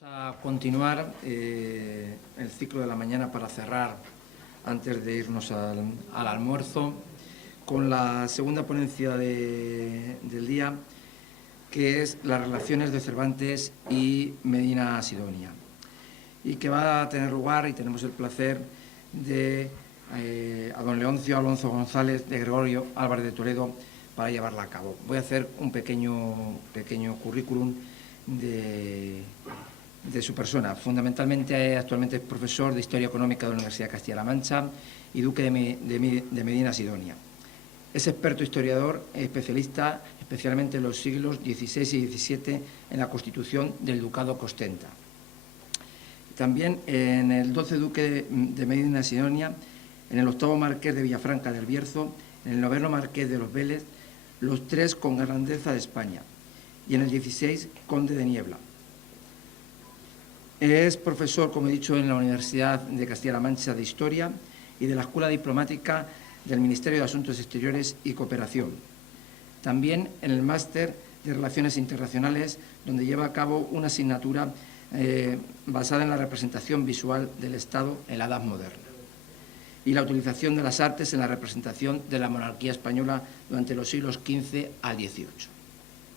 Vamos a continuar el ciclo de la mañana para cerrar, antes de irnos al almuerzo, con la segunda ponencia del día, que es las relaciones de Cervantes y Medina Sidonia, y que va a tener lugar, y tenemos el placer de a don Leoncio Alonso González de Gregorio Álvarez de Toledo para llevarla a cabo. Voy a hacer un pequeño currículum de su persona. Fundamentalmente, actualmente es profesor de Historia Económica de la Universidad de Castilla-La Mancha y duque de Medina Sidonia. Es experto historiador, especialista especialmente en los siglos XVI y XVII en la constitución del Ducado que ostenta. También en el 12 duque de Medina Sidonia, en el 8º marqués de Villafranca del Bierzo, en el 9º marqués de los Vélez, los 3 con grandeza de España, y en el 16 conde de Niebla. Es profesor, como he dicho, en la Universidad de Castilla-La Mancha de Historia y de la Escuela Diplomática del Ministerio de Asuntos Exteriores y Cooperación. También en el Máster de Relaciones Internacionales, donde lleva a cabo una asignatura basada en la representación visual del Estado en la Edad Moderna y la utilización de las artes en la representación de la monarquía española durante los siglos XV al XVIII.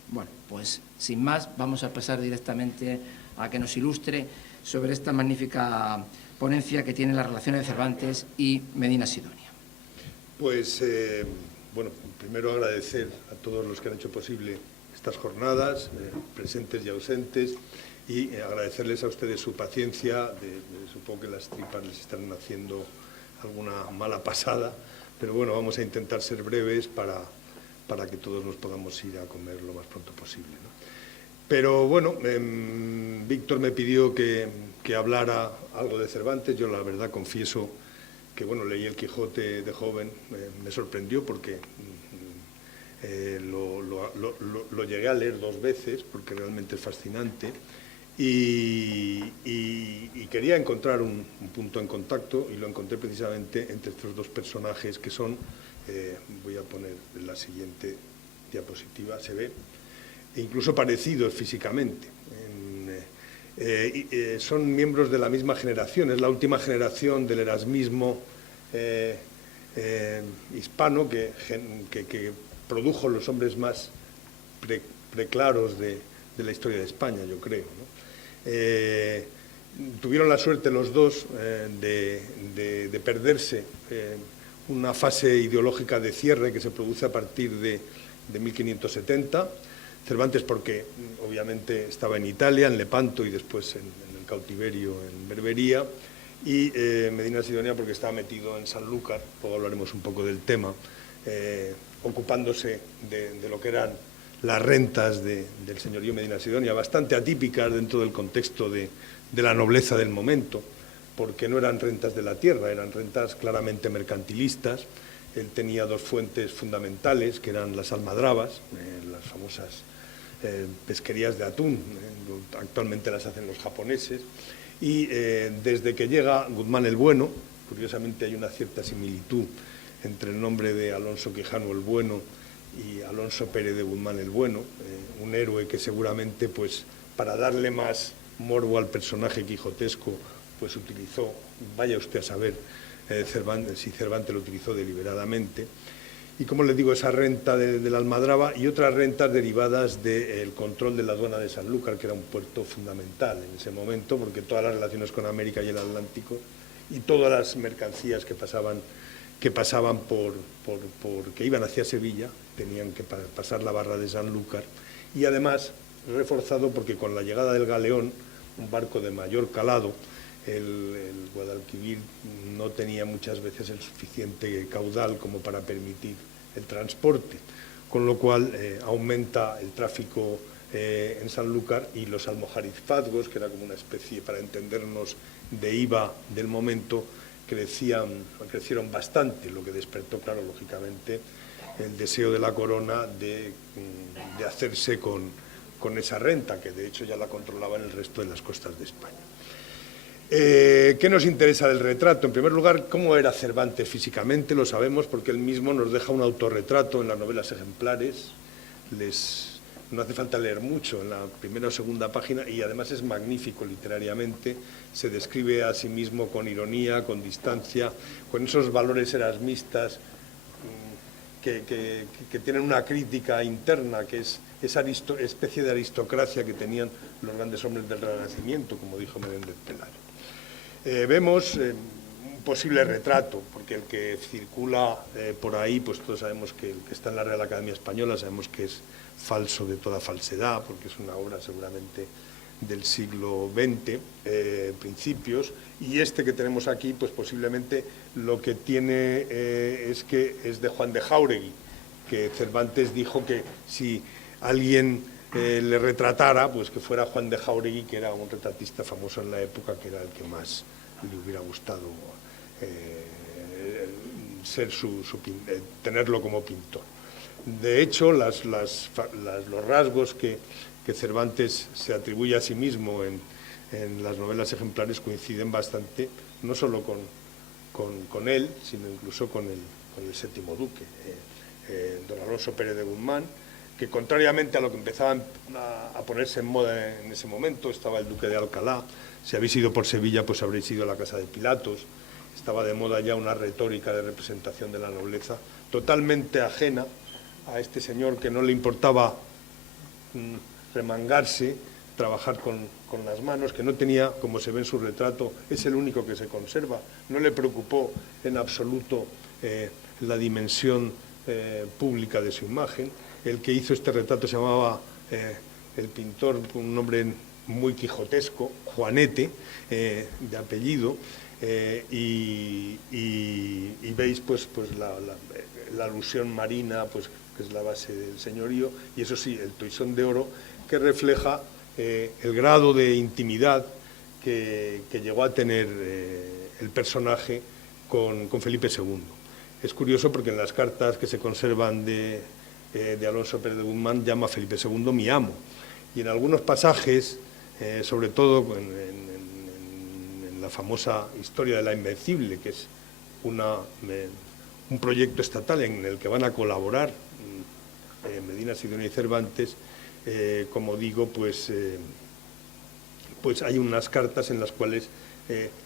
Bueno, pues sin más, vamos a pasar directamente a que nos ilustre sobre esta magnífica ponencia que tiene las relaciones de Cervantes y Medina Sidonia. Pues, bueno, primero agradecer a todos los que han hecho posible estas jornadas, presentes y ausentes, y agradecerles a ustedes su paciencia. Supongo que las tripas les están haciendo alguna mala pasada, pero bueno, vamos a intentar ser breves para que todos nos podamos ir a comer lo más pronto posible, ¿no? Pero bueno, Víctor me pidió que hablara algo de Cervantes. Yo la verdad confieso que bueno, leí el Quijote de joven, me sorprendió porque lo llegué a leer 2 veces porque realmente es fascinante. Y quería encontrar un punto en contacto, y lo encontré precisamente entre estos 2 personajes que son, voy a poner la siguiente diapositiva, se ve, incluso parecidos físicamente. Son miembros de la misma generación, es la última generación del erasmismo hispano que produjo los hombres más preclaros de la historia de España, yo creo, ¿no? Tuvieron la suerte los 2 de perderse una fase ideológica de cierre que se produce a partir de 1570. Cervantes porque obviamente estaba en Italia, en Lepanto, y después en el cautiverio en Berbería, y Medina Sidonia porque estaba metido en Sanlúcar, luego hablaremos un poco del tema, ocupándose de lo que eran las rentas del señorío Medina Sidonia, bastante atípicas dentro del contexto de la nobleza del momento, porque no eran rentas de la tierra, eran rentas claramente mercantilistas. Él tenía 2 fuentes fundamentales, que eran las almadrabas, las famosas pesquerías de atún, actualmente las hacen los japoneses, y desde que llega Guzmán el Bueno, curiosamente hay una cierta similitud entre el nombre de Alonso Quijano el Bueno y Alonso Pérez de Guzmán el Bueno, un héroe que seguramente, pues, para darle más morbo al personaje quijotesco, pues utilizó, vaya usted a saber si Cervantes lo utilizó deliberadamente. Y como les digo, esa renta de la almadraba y otras rentas derivadas del control de la aduana de Sanlúcar, que era un puerto fundamental en ese momento, porque todas las relaciones con América y el Atlántico y todas las mercancías que pasaban que iban hacia Sevilla, tenían que pasar la barra de Sanlúcar, y además reforzado porque con la llegada del galeón, un barco de mayor calado, el Guadalquivir no tenía muchas veces el suficiente caudal como para permitir el transporte, con lo cual aumenta el tráfico en Sanlúcar, y los almojarizfazgos, que era como una especie, para entendernos, de IVA del momento, crecieron bastante, lo que despertó, claro, lógicamente, el deseo de la corona de hacerse con esa renta, que de hecho ya la controlaban el resto de las costas de España. ¿Qué nos interesa del retrato? En primer lugar, ¿cómo era Cervantes físicamente? Lo sabemos porque él mismo nos deja un autorretrato en las novelas ejemplares. Les no hace falta leer mucho en la primera o segunda página, y además es magnífico literariamente, se describe a sí mismo con ironía, con distancia, con esos valores erasmistas que tienen una crítica interna, que es esa especie de aristocracia que tenían los grandes hombres del Renacimiento, como dijo Menéndez Pelayo. Vemos un posible retrato, porque el que circula por ahí, pues todos sabemos que el que está en la Real Academia Española, sabemos que es falso de toda falsedad, porque es una obra seguramente del siglo XX, principios, y este que tenemos aquí, pues posiblemente lo que tiene es que es de Juan de Jáuregui, que Cervantes dijo que si alguien le retratara, pues que fuera Juan de Jáuregui, que era un retratista famoso en la época, que era el que más le hubiera gustado tenerlo como pintor. De hecho, los rasgos que Cervantes se atribuye a sí mismo en las novelas ejemplares coinciden bastante, no solo con él, sino incluso con el séptimo duque, don Alonso Pérez de Guzmán, que contrariamente a lo que empezaba a ponerse en moda en ese momento, estaba el duque de Alcalá. Si habéis ido por Sevilla, pues habréis ido a la casa de Pilatos. Estaba de moda ya una retórica de representación de la nobleza totalmente ajena a este señor, que no le importaba remangarse, trabajar con las manos, que no tenía, como se ve en su retrato, es el único que se conserva, no le preocupó en absoluto la dimensión pública de su imagen. El que hizo este retrato se llamaba, el pintor, un nombre muy quijotesco, Juanete, de apellido, y veis pues la alusión marina, pues que es la base del señorío, y eso sí, el toisón de oro, que refleja el grado de intimidad que llegó a tener el personaje con Felipe II. Es curioso porque en las cartas que se conservan de Alonso Pérez de Guzmán llama a Felipe II mi amo, y en algunos pasajes, sobre todo en la famosa historia de la Invencible, que es un proyecto estatal en el que van a colaborar Medina Sidonia y Cervantes, como digo, pues hay unas cartas en las cuales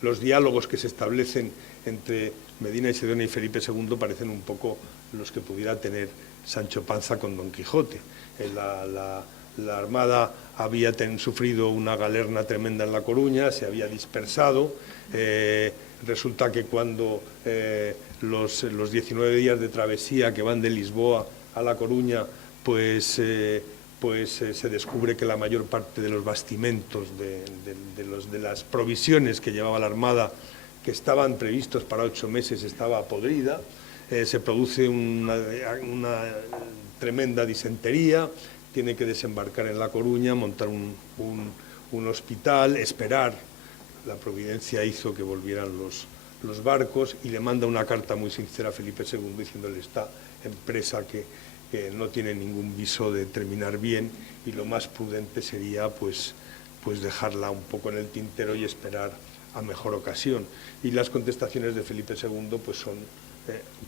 los diálogos que se establecen entre Medina Sidonia y Felipe II parecen un poco los que pudiera tener Sancho Panza con Don Quijote. La Armada había sufrido una galerna tremenda en La Coruña, se había dispersado. Resulta que cuando los 19 días de travesía que van de Lisboa a La Coruña, pues se descubre que la mayor parte de los bastimentos, de las provisiones que llevaba la Armada, que estaban previstos para 8 meses, estaba podrida. Se produce una tremenda disentería, tiene que desembarcar en La Coruña, montar un hospital, esperar. La providencia hizo que volvieran los barcos, y le manda una carta muy sincera a Felipe II diciéndole: esta empresa que no tiene ningún viso de terminar bien, y lo más prudente sería pues dejarla un poco en el tintero y esperar a mejor ocasión. Y las contestaciones de Felipe II pues son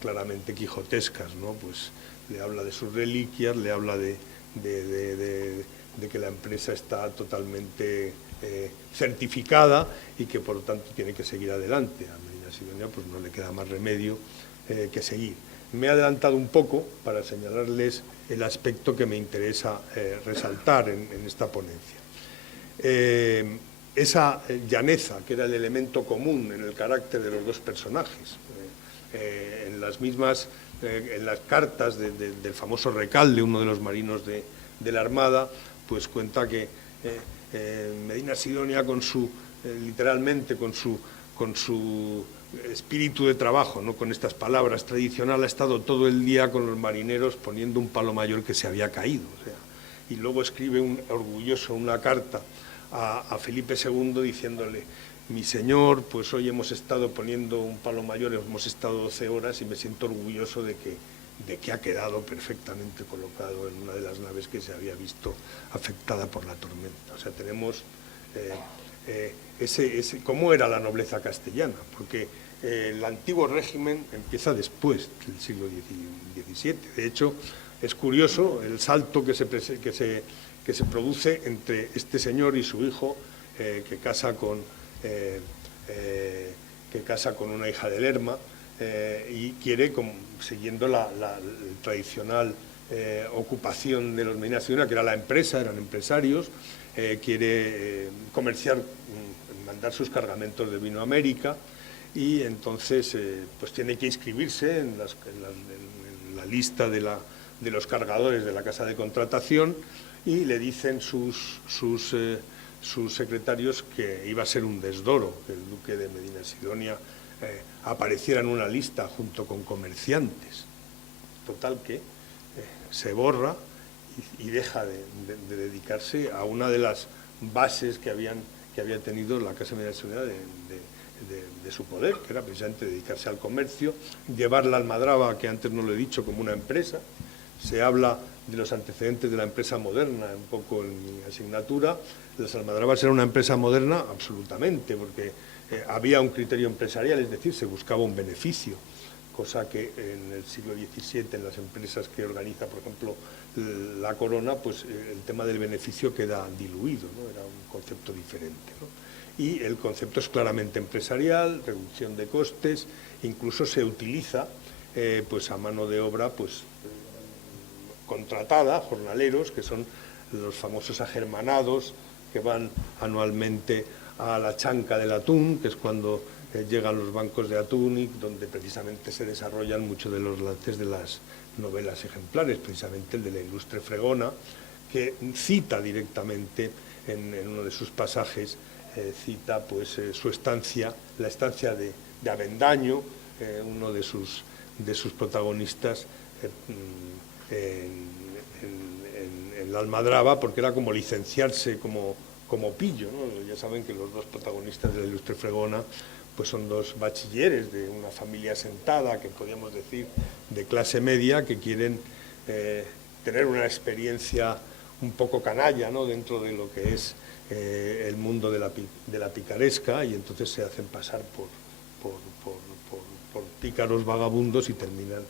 claramente quijotescas, ¿no? Pues le habla de sus reliquias, le habla de que la empresa está totalmente certificada y que por lo tanto tiene que seguir adelante. A Medina Sidonia pues no le queda más remedio que seguir. Me he adelantado un poco para señalarles el aspecto que me interesa resaltar en esta ponencia. Esa llaneza, que era el elemento común en el carácter de los dos personajes. En las cartas del famoso Recalde, uno de los marinos de la Armada, pues cuenta que Medina Sidonia, literalmente con su espíritu de trabajo, ¿no? Con estas palabras tradicionales, ha estado todo el día con los marineros poniendo un palo mayor que se había caído. O sea, y luego escribe orgulloso una carta a Felipe II diciéndole: mi señor, pues hoy hemos estado poniendo un palo mayor, hemos estado 12 horas y me siento orgulloso de que ha quedado perfectamente colocado en una de las naves que se había visto afectada por la tormenta. O sea, tenemos cómo era la nobleza castellana, porque el antiguo régimen empieza después del siglo XVII. De hecho, Es curioso el salto que se produce entre este señor y su hijo, que casa con una hija de Lerma, y quiere, siguiendo la tradicional ocupación de los Medina Sidonia, que era la empresa, eran empresarios, quiere comerciar, mandar sus cargamentos de vino a América, y entonces pues tiene que inscribirse en la lista de los cargadores de la casa de contratación, y le dicen sus secretarios que iba a ser un desdoro que el duque de Medina Sidonia apareciera en una lista junto con comerciantes. Total que se borra y deja de dedicarse a una de las bases que había tenido la Casa de Medina Sidonia de su poder, que era precisamente dedicarse al comercio, llevar la almadraba, que antes no lo he dicho, como una empresa. Se habla de los antecedentes de la empresa moderna, un poco en mi asignatura. Las almadrabas eran una empresa moderna absolutamente, porque había un criterio empresarial, es decir, se buscaba un beneficio, cosa que en el siglo XVII, en las empresas que organiza, por ejemplo, la Corona, pues el tema del beneficio queda diluido, ¿no? Era un concepto diferente, ¿no? Y el concepto es claramente empresarial, reducción de costes, incluso se utiliza pues a mano de obra pues contratada, jornaleros, que son los famosos agermanados que van anualmente a la chanca del atún, que es cuando llegan los bancos de atún, y donde precisamente se desarrollan muchos de los lances de las novelas ejemplares, precisamente el de la ilustre Fregona, que cita directamente en uno de sus pasajes, cita pues su estancia, la estancia de Avendaño, uno de sus protagonistas, en la almadraba, porque era como licenciarse como pillo, ¿no? Ya saben que los dos protagonistas de la ilustre Fregona pues son dos bachilleres de una familia asentada, que podríamos decir de clase media, que quieren tener una experiencia un poco canalla, ¿no?, dentro de lo que es el mundo de la picaresca, y entonces se hacen pasar por pícaros vagabundos y terminan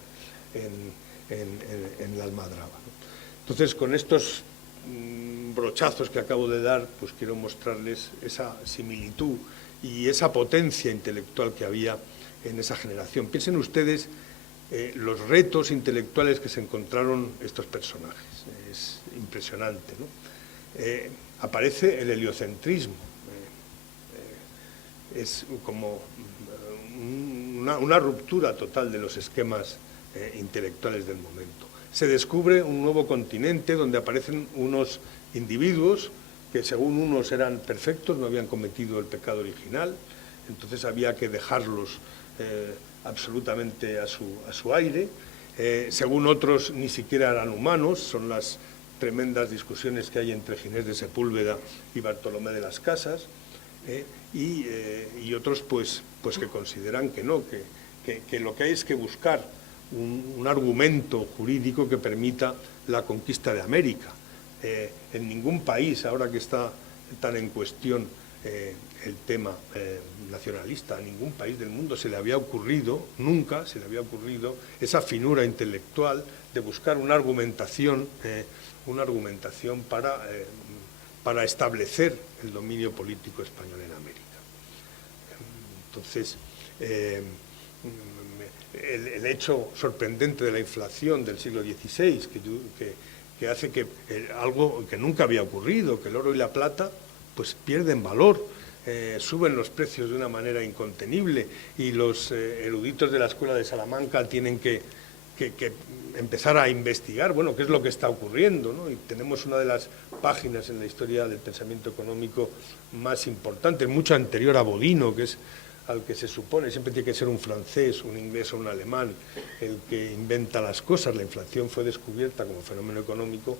en la almadraba, ¿no? Entonces, con estos brochazos que acabo de dar, pues quiero mostrarles esa similitud y esa potencia intelectual que había en esa generación. Piensen ustedes los retos intelectuales que se encontraron estos personajes. Es impresionante, ¿no? Aparece el heliocentrismo. Es como una ruptura total de los esquemas intelectuales del momento. Se descubre un nuevo continente donde aparecen unos individuos que, según unos, eran perfectos, no habían cometido el pecado original, entonces había que dejarlos absolutamente a su aire. Según otros, ni siquiera eran humanos. Son las tremendas discusiones que hay entre Ginés de Sepúlveda y Bartolomé de las Casas, y otros pues que consideran que no, que lo que hay es que buscar un argumento jurídico que permita la conquista de América. En ningún país, ahora que está tan en cuestión el tema nacionalista, a ningún país del mundo se le había ocurrido, nunca se le había ocurrido esa finura intelectual de buscar una argumentación para establecer el dominio político español en América. Entonces, el hecho sorprendente de la inflación del siglo XVI, que hace que algo que nunca había ocurrido, que el oro y la plata pues pierden valor, suben los precios de una manera incontenible, y los eruditos de la Escuela de Salamanca tienen que empezar a investigar, bueno, qué es lo que está ocurriendo, ¿no? Y tenemos una de las páginas en la historia del pensamiento económico más importantes, mucho anterior a Bodino, que es al que se supone, siempre tiene que ser un francés, un inglés o un alemán el que inventa las cosas. La inflación fue descubierta como fenómeno económico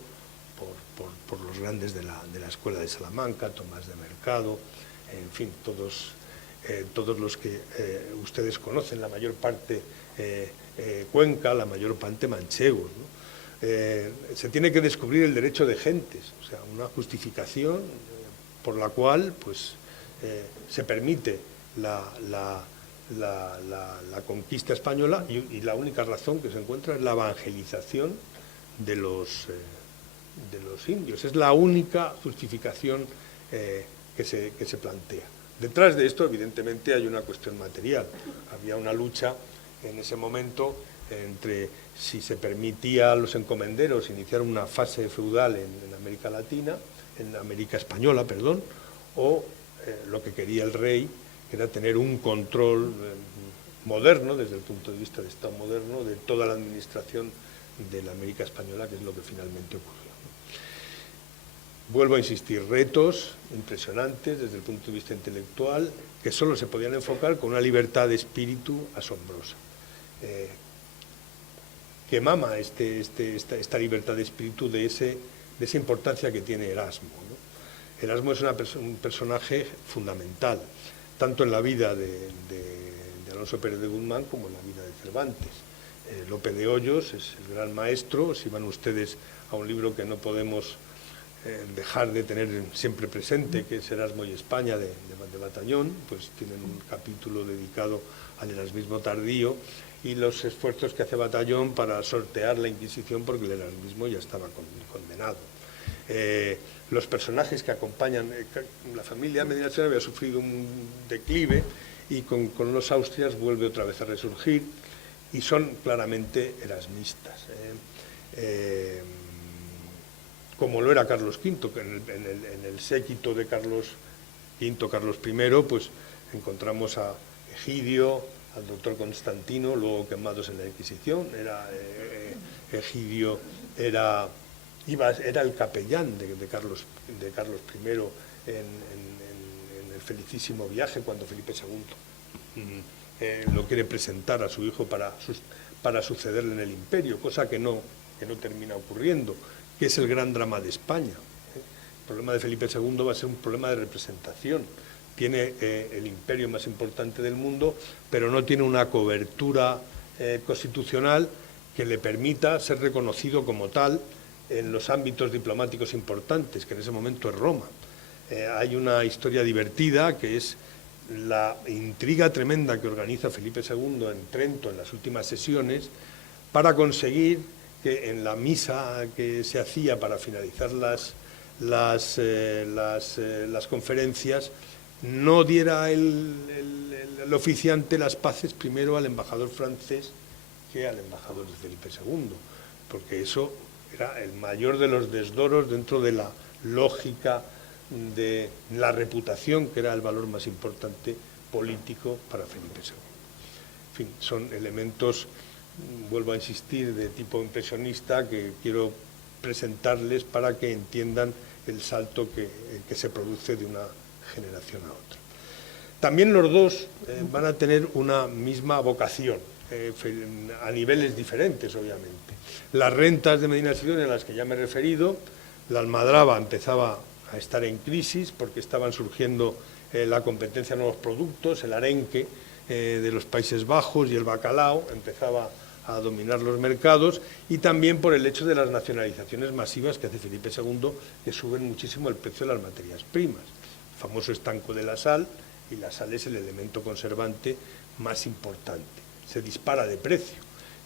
por los grandes de la Escuela de Salamanca, Tomás de Mercado, en fin, todos los que ustedes conocen, la mayor parte Cuenca, la mayor parte manchegos, ¿no? Se tiene que descubrir el derecho de gentes, o sea, una justificación por la cual pues, se permite la conquista española, y la única razón que se encuentra es la evangelización de los indios. Es la única justificación que se plantea. Detrás de esto, evidentemente, hay una cuestión material. Había una lucha en ese momento entre si se permitía a los encomenderos iniciar una fase feudal en América Latina, en América Española, perdón, o lo que quería el rey, que era tener un control moderno, desde el punto de vista de Estado moderno, de toda la administración de la América Española, que es lo que finalmente ocurrió. Vuelvo a insistir, retos impresionantes desde el punto de vista intelectual, que solo se podían enfocar con una libertad de espíritu asombrosa. Que mama esta libertad de espíritu de esa importancia que tiene Erasmo, ¿no? Erasmo es un personaje fundamental, tanto en la vida de Alonso Pérez de Guzmán como en la vida de Cervantes. Lope de Hoyos es el gran maestro. Si van ustedes a un libro que no podemos dejar de tener siempre presente, que es Erasmo y España de Batañón, pues tienen un capítulo dedicado al erasmismo tardío y los esfuerzos que hace Batañón para sortear la Inquisición, porque el erasmismo ya estaba condenado. Los personajes que acompañan, la familia Medinaceli había sufrido un declive y con los Austrias vuelve otra vez a resurgir y son claramente erasmistas. Como lo era Carlos V, que en el séquito de Carlos V, Carlos I, pues encontramos a Egidio, al doctor Constantino, luego quemados en la Inquisición. Egidio era el capellán de Carlos I en el felicísimo viaje, cuando Felipe II lo quiere presentar a su hijo para sucederle en el imperio, cosa que no termina ocurriendo, que es el gran drama de España. El problema de Felipe II va a ser un problema de representación. Tiene el imperio más importante del mundo, pero no tiene una cobertura constitucional que le permita ser reconocido como tal en los ámbitos diplomáticos importantes, que en ese momento es Roma. Hay una historia divertida, que es la intriga tremenda que organiza Felipe II en Trento en las últimas sesiones para conseguir que en la misa que se hacía para finalizar las conferencias no diera el oficiante las paces primero al embajador francés que al embajador de Felipe II, porque eso era el mayor de los desdoros dentro de la lógica de la reputación, que era el valor más importante político para Felipe II. En fin, son elementos, vuelvo a insistir, de tipo impresionista que quiero presentarles para que entiendan el salto que se produce de una generación a otra. También los dos van a tener una misma vocación, a niveles diferentes, obviamente. Las rentas de Medinaceli, a las que ya me he referido, la almadraba empezaba a estar en crisis porque estaban surgiendo la competencia de nuevos productos, el arenque de los Países Bajos y el bacalao empezaba a dominar los mercados, y también por el hecho de las nacionalizaciones masivas que hace Felipe II, que suben muchísimo el precio de las materias primas. El famoso estanco de la sal, y la sal es el elemento conservante más importante. Se dispara de precio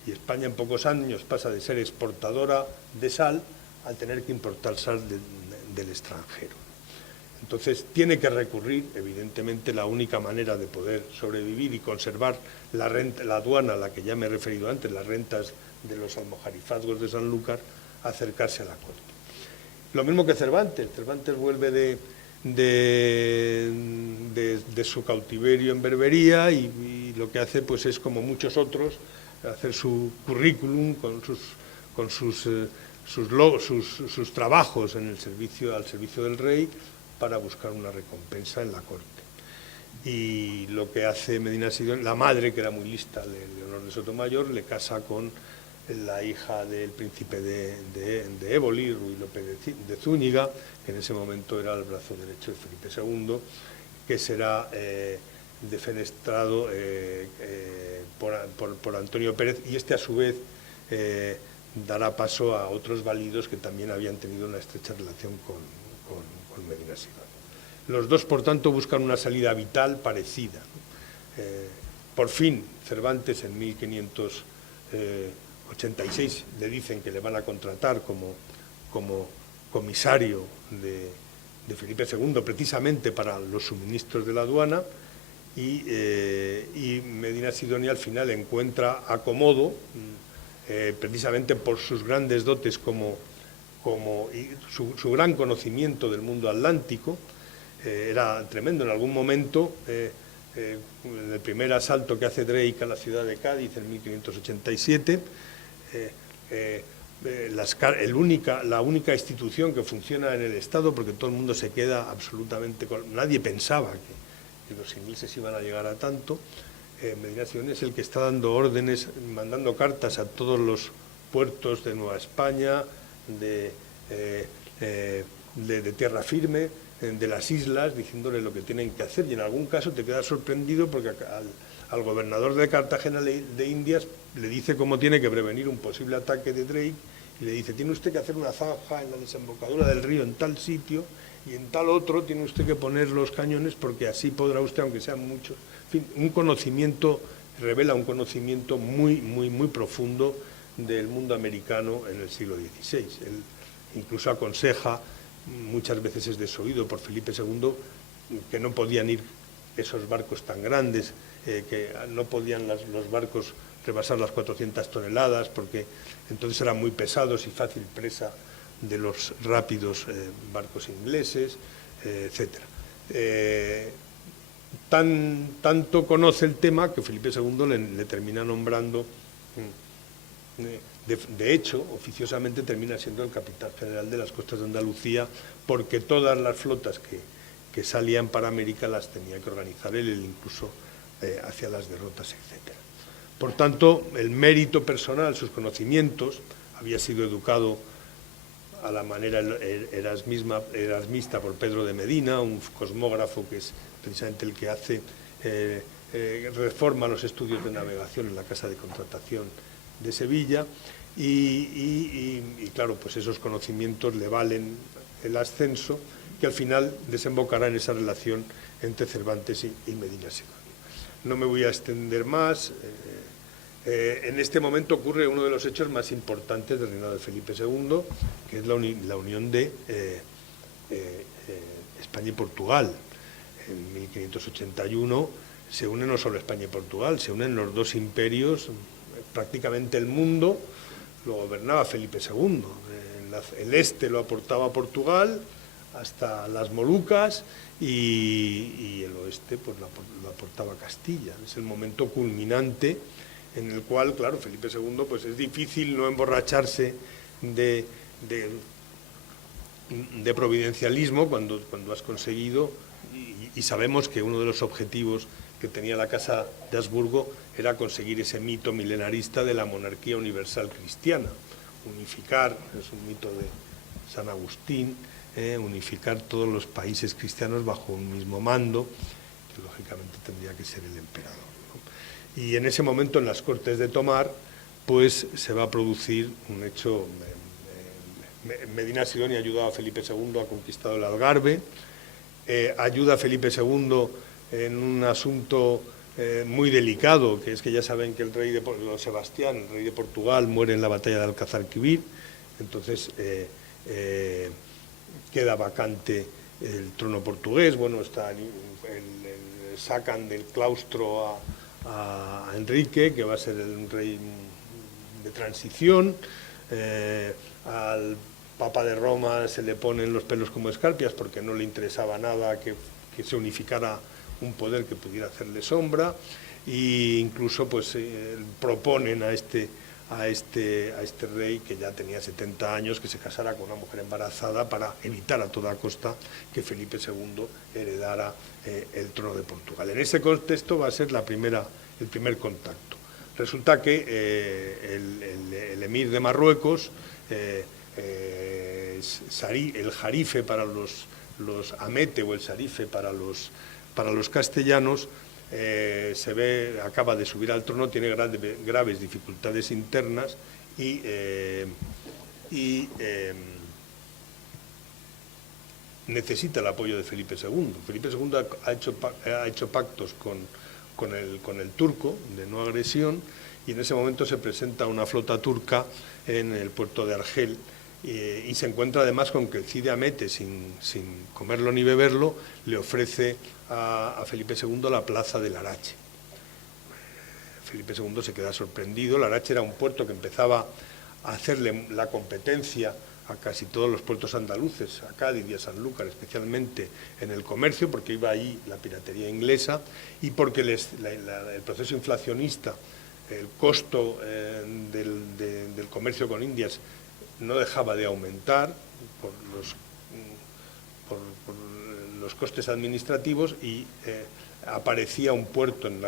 y España en pocos años pasa de ser exportadora de sal al tener que importar sal del extranjero. Entonces tiene que recurrir, evidentemente, la única manera de poder sobrevivir y conservar la aduana a la que ya me he referido antes, las rentas de los almojarifazgos de Sanlúcar, acercarse a la corte. Lo mismo que Cervantes. Cervantes vuelve de su cautiverio en Berbería y lo que hace pues es, como muchos otros, hacer su currículum con sus trabajos al servicio del rey, para buscar una recompensa en la corte. Y lo que hace Medinaceli, la madre, que era muy lista, Leonor de Sotomayor, le casa con la hija del príncipe de Éboli, Ruy López de Zúñiga, que en ese momento era el brazo derecho de Felipe II, que será defenestrado por Antonio Pérez, y a su vez dará paso a otros validos que también habían tenido una estrecha relación con Medinaceli. Los dos, por tanto, buscan una salida vital parecida. Por fin, Cervantes en 1588 86 le dicen que le van a contratar como comisario de Felipe II, precisamente para los suministros de la aduana, y Medina Sidonia al final encuentra acomodo, precisamente por sus grandes dotes y su gran conocimiento del mundo atlántico. Era tremendo. En algún momento, en el primer asalto que hace Drake a la ciudad de Cádiz en 1587, la única institución que funciona en el Estado, porque todo el mundo se queda absolutamente... Nadie pensaba que los ingleses iban a llegar a tanto. Medina Sidonia es el que está dando órdenes, mandando cartas a todos los puertos de Nueva España, de tierra firme, de las islas, diciéndole lo que tienen que hacer, y en algún caso te quedas sorprendido porque al gobernador de Cartagena de Indias le dice cómo tiene que prevenir un posible ataque de Drake, y le dice: tiene usted que hacer una zanja en la desembocadura del río en tal sitio, y en tal otro tiene usted que poner los cañones, porque así podrá usted, aunque sean muchos... En fin, un conocimiento, revela un conocimiento muy, muy, muy profundo del mundo americano en el siglo XVI. Él incluso aconseja, muchas veces es desoído por Felipe II, que no podían ir esos barcos tan grandes, que no podían los barcos rebasar las 400 toneladas, porque entonces eran muy pesados y fácil presa de los rápidos barcos ingleses, etc. Tanto conoce el tema que Felipe II le termina nombrando, de hecho, oficiosamente termina siendo el capitán general de las costas de Andalucía, porque todas las flotas que salían para América las tenía que organizar él incluso hacia las derrotas, etc. Por tanto, el mérito personal, sus conocimientos, había sido educado a la manera erasmista por Pedro de Medina, un cosmógrafo que es precisamente el que reforma los estudios de navegación en la Casa de Contratación de Sevilla, y claro, pues esos conocimientos le valen el ascenso, que al final desembocará en esa relación entre Cervantes y Medina Sidonia. No me voy a extender más. En este momento ocurre uno de los hechos más importantes del reinado de Felipe II, que es la unión de España y Portugal. En 1581 se unen no solo España y Portugal, se unen los dos imperios. Prácticamente el mundo lo gobernaba Felipe II. El este lo aportaba Portugal hasta las Molucas, y el oeste pues lo aportaba Castilla. Es el momento culminante en el cual, claro, Felipe II, pues es difícil no emborracharse de providencialismo cuando has conseguido, y sabemos que uno de los objetivos que tenía la Casa de Habsburgo era conseguir ese mito milenarista de la monarquía universal cristiana, unificar, es un mito de San Agustín, unificar todos los países cristianos bajo un mismo mando, que lógicamente tendría que ser el emperador, ¿no? Y en ese momento, en las Cortes de Tomar, pues se va a producir un hecho. Medina Sidonia ayudaba a Felipe II a conquistar el Algarve, ayuda a Felipe II en un asunto muy delicado, que es que ya saben que el rey de Sebastián, el rey de Portugal, muere en la batalla de Alcázar-Quibir. Entonces queda vacante el trono portugués. Bueno, sacan del claustro a Enrique, que va a ser el rey de transición. Al Papa de Roma se le ponen los pelos como escarpias, porque no le interesaba nada que se unificara un poder que pudiera hacerle sombra, e incluso pues proponen a este rey, que ya tenía 70 años, que se casara con una mujer embarazada para evitar a toda costa que Felipe II heredara el trono de Portugal. En ese contexto va a ser el primer contacto. Resulta que el emir de Marruecos, el jarife para los amete, o el sarife para los castellanos, acaba de subir al trono, tiene graves dificultades internas y necesita el apoyo de Felipe II. Felipe II ha hecho pactos con el turco de no agresión, y en ese momento se presenta una flota turca en el puerto de Argel, y se encuentra además con que el Cide Hamete, sin comerlo ni beberlo, le ofrece a Felipe II la plaza de Larache. Felipe II se queda sorprendido. Larache era un puerto que empezaba a hacerle la competencia a casi todos los puertos andaluces, a Cádiz y a Sanlúcar, especialmente en el comercio, porque iba ahí la piratería inglesa y porque el proceso inflacionista, el costo del comercio con Indias no dejaba de aumentar por los costes administrativos, y aparecía un puerto en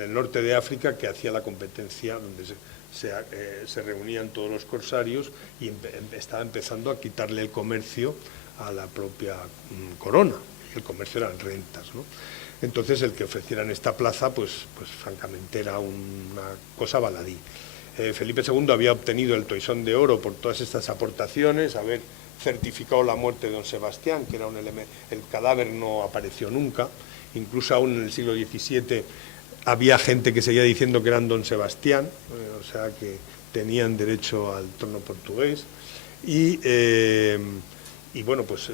el norte de África que hacía la competencia, donde se reunían todos los corsarios, y estaba empezando a quitarle el comercio a la propia corona. El comercio eran rentas, ¿no? Entonces el que ofrecieran esta plaza, pues francamente era una cosa baladí. Felipe II había obtenido el Toisón de Oro por todas estas aportaciones, haber certificado la muerte de don Sebastián, que era el cadáver no apareció nunca, incluso aún en el siglo XVII había gente que seguía diciendo que eran don Sebastián, o sea que tenían derecho al trono portugués, y bueno, pues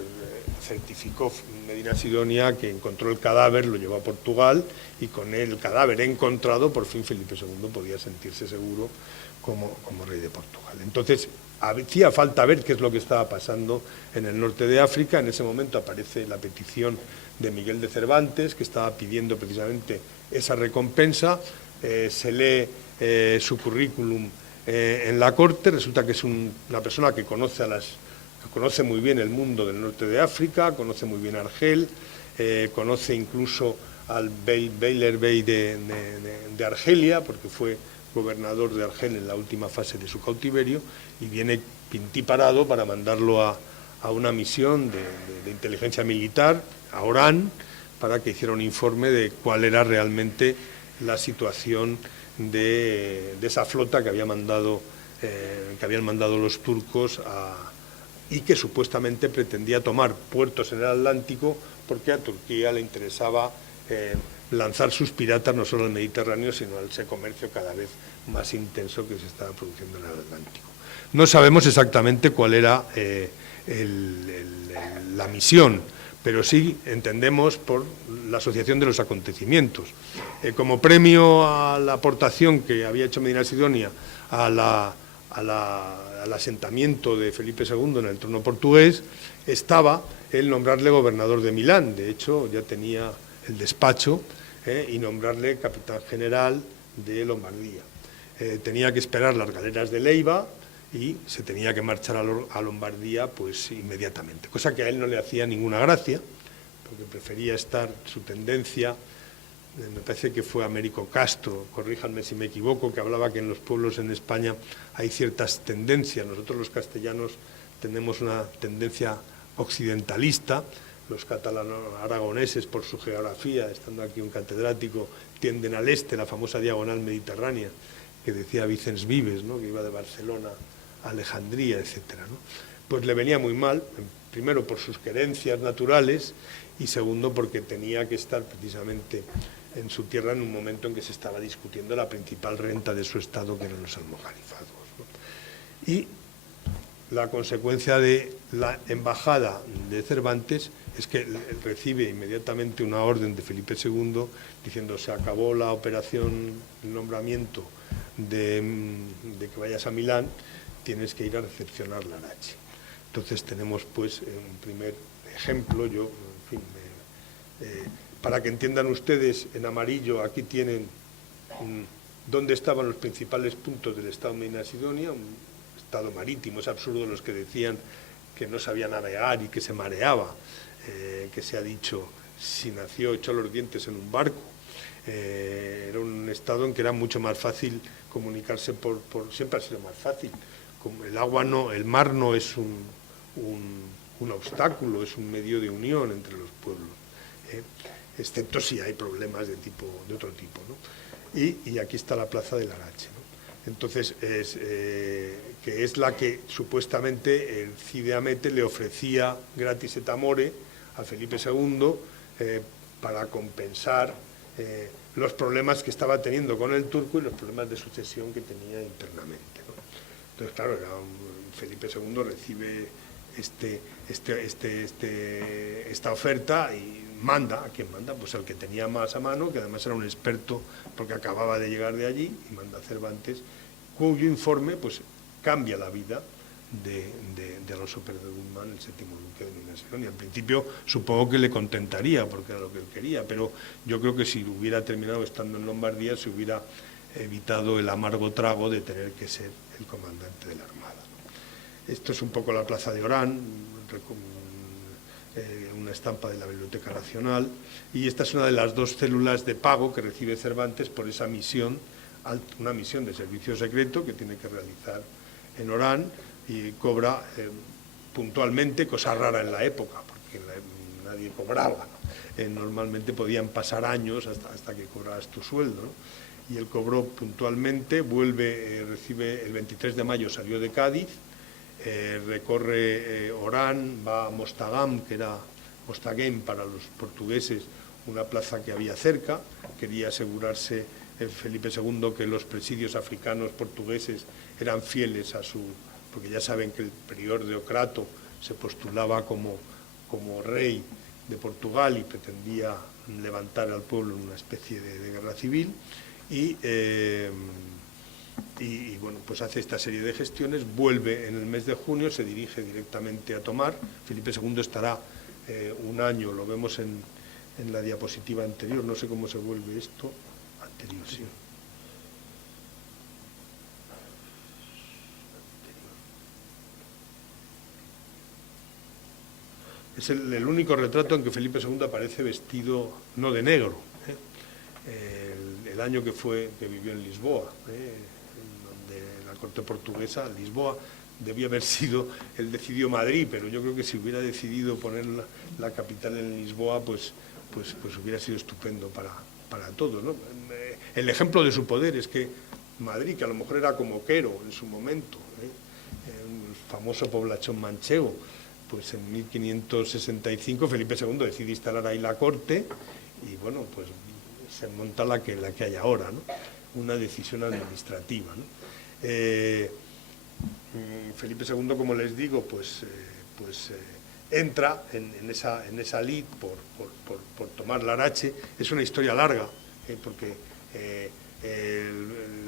certificó Medina Sidonia que encontró el cadáver, lo llevó a Portugal, y con el cadáver encontrado, por fin Felipe II podía sentirse seguro como rey de Portugal. Entonces, hacía falta ver qué es lo que estaba pasando en el norte de África. En ese momento aparece la petición de Miguel de Cervantes, que estaba pidiendo precisamente esa recompensa. Se lee su currículum en la corte. Resulta que es una persona que conoce muy bien el mundo del norte de África, conoce muy bien Argel, conoce incluso al Beylerbey de Argelia, porque fue gobernador de Argel en la última fase de su cautiverio, y viene pintiparado para mandarlo a una misión de inteligencia militar, a Orán, para que hiciera un informe de cuál era realmente la situación de esa flota que habían mandado los turcos y que supuestamente pretendía tomar puertos en el Atlántico, porque a Turquía le interesaba lanzar sus piratas no solo al Mediterráneo, sino al ese comercio cada vez más intenso que se estaba produciendo en el Atlántico. No sabemos exactamente cuál era la misión, pero sí entendemos por la asociación de los acontecimientos. Como premio a la aportación que había hecho Medina Sidonia al asentamiento de Felipe II en el trono portugués, estaba el nombrarle gobernador de Milán. De hecho, ya tenía el despacho, y nombrarle capitán general de Lombardía. Tenía que esperar las galeras de Leiva y se tenía que marchar a Lombardía pues inmediatamente, cosa que a él no le hacía ninguna gracia, porque prefería estar, su tendencia, me parece que fue Américo Castro, corríjanme si me equivoco, que hablaba que en los pueblos en España hay ciertas tendencias. Nosotros los castellanos tenemos una tendencia occidentalista, los catalano-aragoneses por su geografía, estando aquí un catedrático, tienden al este, la famosa diagonal mediterránea, que decía Vicens Vives, ¿no?, que iba de Barcelona a Alejandría, etcétera, ¿no? Pues le venía muy mal, primero por sus querencias naturales y segundo porque tenía que estar precisamente en su tierra en un momento en que se estaba discutiendo la principal renta de su estado, que eran los almojárizados, ¿no? Y la consecuencia de la embajada de Cervantes es que recibe inmediatamente una orden de Felipe II diciendo: se acabó la operación, el nombramiento de que vayas a Milán, tienes que ir a recepcionar Larache. Entonces tenemos pues un primer ejemplo. Yo, en fin, para que entiendan ustedes, en amarillo aquí tienen dónde estaban los principales puntos del estado de Medina Sidonia, un estado marítimo. Es absurdo los que decían que no sabía navegar y que se mareaba, que se ha dicho, si nació echó los dientes en un barco. Era un estado en que era mucho más fácil comunicarse siempre ha sido más fácil. Como el mar no es un obstáculo, es un medio de unión entre los pueblos, excepto si hay problemas de otro tipo, ¿no? Y aquí está la plaza de Larache, ¿no? Entonces, que es la que supuestamente el Cide Hamete le ofrecía gratis et amore a Felipe II para compensar los problemas que estaba teniendo con el turco y los problemas de sucesión que tenía internamente, ¿no? Entonces, claro, Felipe II recibe esta oferta y manda. ¿A quién manda? Pues al que tenía más a mano, que además era un experto porque acababa de llegar de allí, y manda a Cervantes, cuyo informe pues cambia la vida de Alonso Pérez de Guzmán, el séptimo duque de Medina Sidonia. Al principio supongo que le contentaría porque era lo que él quería, pero yo creo que si hubiera terminado estando en Lombardía se hubiera evitado el amargo trago de tener que ser el comandante de la Armada. Esto es un poco la plaza de Orán, una estampa de la Biblioteca Nacional, y esta es una de las dos células de pago que recibe Cervantes por esa misión, una misión de servicio secreto que tiene que realizar en Orán, y cobra puntualmente, cosa rara en la época, porque nadie cobraba, ¿no? Normalmente podían pasar años hasta que cobrabas tu sueldo, ¿no? Y él cobró puntualmente, recibe el 23 de mayo, salió de Cádiz, recorre Orán, va a Mostagem, que era Mostagem para los portugueses, una plaza que había cerca. Quería asegurarse Felipe II que los presidios africanos portugueses eran fieles a su... porque ya saben que el prior de Ocrato se postulaba como rey de Portugal y pretendía levantar al pueblo en una especie de guerra civil, y bueno, pues hace esta serie de gestiones, vuelve en el mes de junio, se dirige directamente a Tomar. Felipe II estará un año, lo vemos en la diapositiva anterior, no sé cómo se vuelve esto, anterior, sí. Es el único retrato en que Felipe II aparece vestido no de negro, el año que vivió en Lisboa, donde la corte portuguesa, Lisboa, debía haber sido, él decidió Madrid, pero yo creo que si hubiera decidido poner la capital en Lisboa, pues hubiera sido estupendo para todos, ¿no? El ejemplo de su poder es que Madrid, que a lo mejor era como Quero en su momento, el famoso poblachón manchego, pues en 1565 Felipe II decide instalar ahí la corte, y bueno, pues se monta la que hay ahora, ¿no? Una decisión administrativa, ¿no? Felipe II, como les digo, entra en esa lid por tomar Larache. Es una historia larga, porque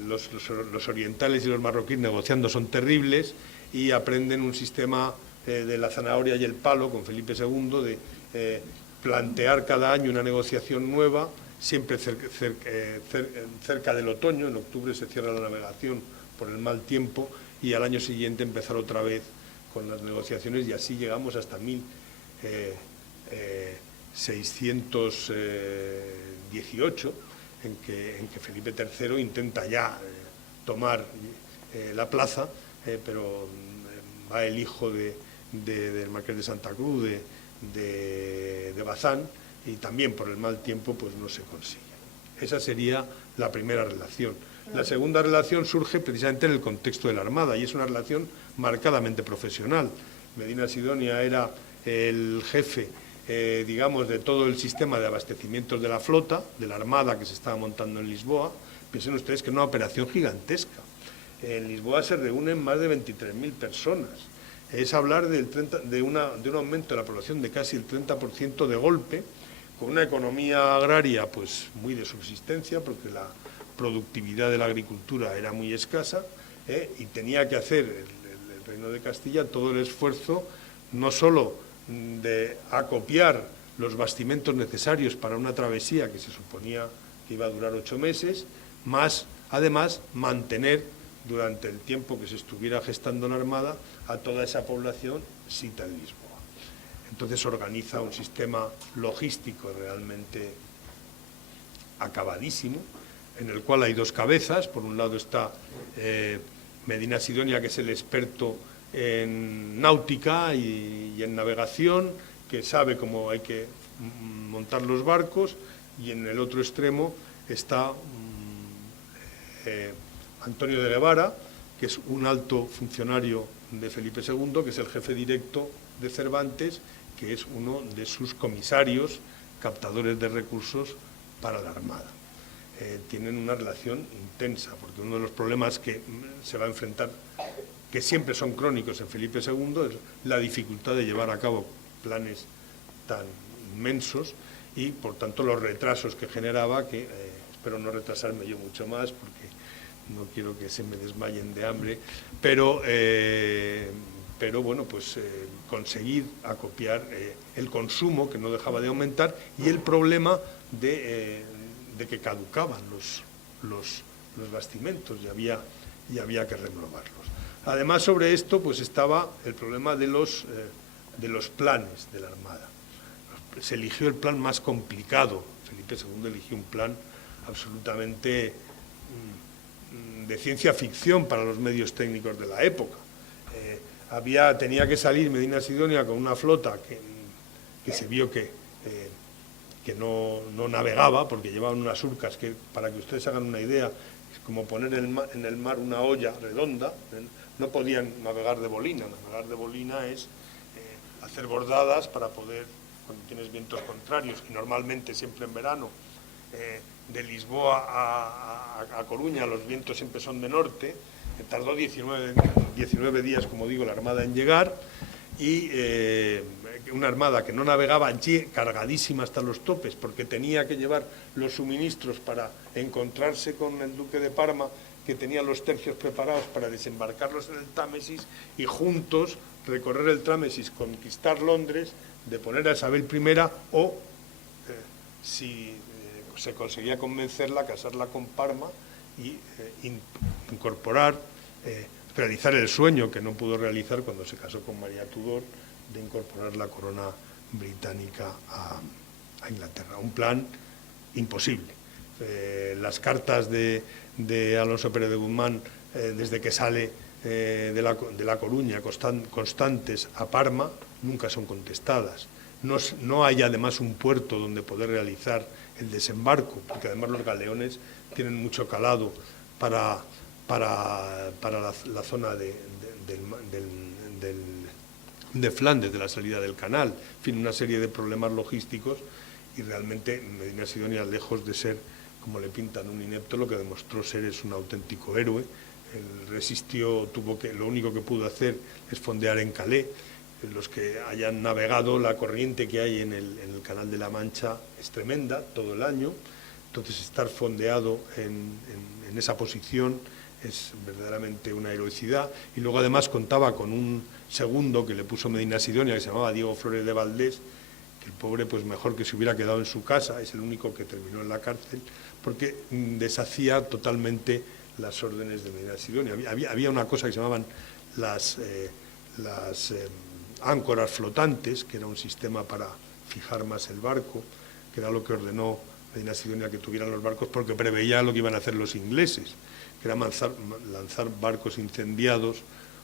los orientales y los marroquíes negociando son terribles, y aprenden un sistema de la zanahoria y el palo con Felipe II, de plantear cada año una negociación nueva, siempre cerca del otoño. En octubre se cierra la navegación por el mal tiempo, y al año siguiente empezar otra vez con las negociaciones, y así llegamos hasta 1618, en que Felipe III intenta ya tomar la plaza, pero va el hijo del marqués de Santa Cruz, de Bazán, y también por el mal tiempo pues no se consigue. Esa sería la primera relación. La segunda relación surge precisamente en el contexto de la Armada, y es una relación marcadamente profesional. Medina Sidonia era el jefe, digamos, de todo el sistema de abastecimientos de la flota, de la Armada que se estaba montando en Lisboa. Piensen ustedes que es una operación gigantesca. En Lisboa se reúnen más de 23.000 personas. Es hablar de un aumento de la población de casi el 30% de golpe, con una economía agraria pues muy de subsistencia, porque la productividad de la agricultura era muy escasa, y tenía que hacer el Reino de Castilla todo el esfuerzo, no solo de acopiar los bastimentos necesarios para una travesía que se suponía que iba a durar 8 meses, más además mantener durante el tiempo que se estuviera gestando la Armada a toda esa población sita en Lisboa. Entonces organiza un sistema logístico realmente acabadísimo, en el cual hay dos cabezas. Por un lado está Medina Sidonia, que es el experto en náutica y en navegación, que sabe cómo hay que montar los barcos, y en el otro extremo está Antonio de Guevara, que es un alto funcionario de Felipe II, que es el jefe directo de Cervantes, que es uno de sus comisarios, captadores de recursos para la Armada. tienen una relación intensa, porque uno de los problemas que se va a enfrentar, que siempre son crónicos en Felipe II, es la dificultad de llevar a cabo planes tan inmensos y, por tanto, los retrasos que generaba, que espero no retrasarme yo mucho más, porque no quiero que se me desmayen de hambre, pero bueno, pues conseguir acopiar el consumo, que no dejaba de aumentar, y el problema de que caducaban los bastimentos y había que renovarlos. Además, sobre esto pues estaba el problema de los planes de la Armada. Se eligió el plan más complicado. Felipe II eligió un plan absolutamente de ciencia ficción para los medios técnicos de la época. Tenía que salir Medina Sidonia con una flota que se vio que no navegaba, porque llevaban unas urcas que, para que ustedes hagan una idea, es como poner en el mar una olla redonda. No podían navegar de bolina. Navegar de bolina es hacer bordadas para poder, cuando tienes vientos contrarios, y normalmente siempre en verano, de Lisboa a Coruña los vientos siempre son de norte. Tardó 19 días, como digo, la Armada en llegar, y una Armada que no navegaba allí, cargadísima hasta los topes, porque tenía que llevar los suministros para encontrarse con el duque de Parma, que tenía los tercios preparados para desembarcarlos en el Támesis y juntos recorrer el Támesis, conquistar Londres, deponer a Isabel I o, si se conseguía convencerla, casarla con Parma y incorporar, realizar el sueño que no pudo realizar cuando se casó con María Tudor, de incorporar la corona británica a Inglaterra. Un plan imposible. Las cartas de Alonso Pérez de Guzmán, desde que sale de la Coruña, constantes a Parma, nunca son contestadas. No hay además un puerto donde poder realizar el desembarco, porque además los galeones tienen mucho calado para la zona de Flandes, de la salida del canal, en fin, una serie de problemas logísticos, y realmente Medina Sidonia, lejos de ser, como le pintan, un inepto, lo que demostró ser es un auténtico héroe. Él resistió, lo único que pudo hacer es fondear en Calais. Los que hayan navegado, la corriente que hay en el Canal de la Mancha es tremenda todo el año, entonces estar fondeado en esa posición es verdaderamente una heroicidad. Y luego además contaba con un segundo que le puso Medina Sidonia, que se llamaba Diego Flores de Valdés, que el pobre, pues mejor que se hubiera quedado en su casa, es el único que terminó en la cárcel, porque deshacía totalmente las órdenes de Medina Sidonia. Había una cosa que se llamaban las áncoras flotantes, que era un sistema para fijar más el barco, que era lo que ordenó Medina Sidonia que tuvieran los barcos, porque preveía lo que iban a hacer los ingleses, que era lanzar barcos incendiados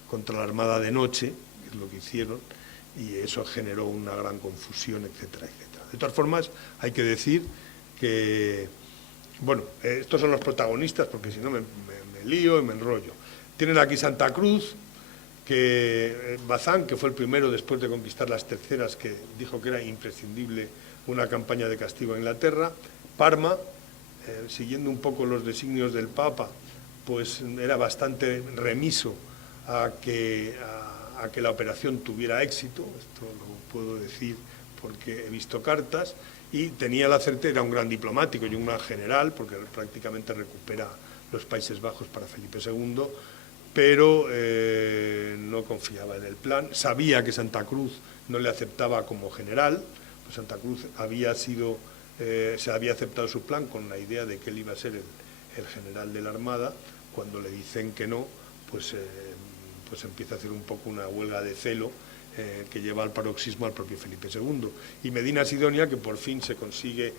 contra la Armada de noche, que es lo que hicieron, y eso generó una gran confusión, etcétera, etcétera. De todas formas, hay que decir que, bueno, estos son los protagonistas, porque si no me lío y me enrollo. Tienen aquí Santa Cruz, que Bazán, que fue el primero después de conquistar las terceras, que dijo que era imprescindible una campaña de castigo a Inglaterra. Parma, siguiendo un poco los designios del Papa, pues era bastante remiso a que la operación tuviera éxito, esto lo puedo decir porque he visto cartas, y tenía la certeza, era un gran diplomático y un gran general, porque prácticamente recupera los Países Bajos para Felipe II, pero no confiaba en el plan. Sabía que Santa Cruz no le aceptaba como general, pues Santa Cruz se había aceptado su plan con la idea de que él iba a ser el general de la Armada. Cuando le dicen que no, pues empieza a hacer un poco una huelga de celo que lleva al paroxismo al propio Felipe II. Y Medina Sidonia, que por fin se consigue,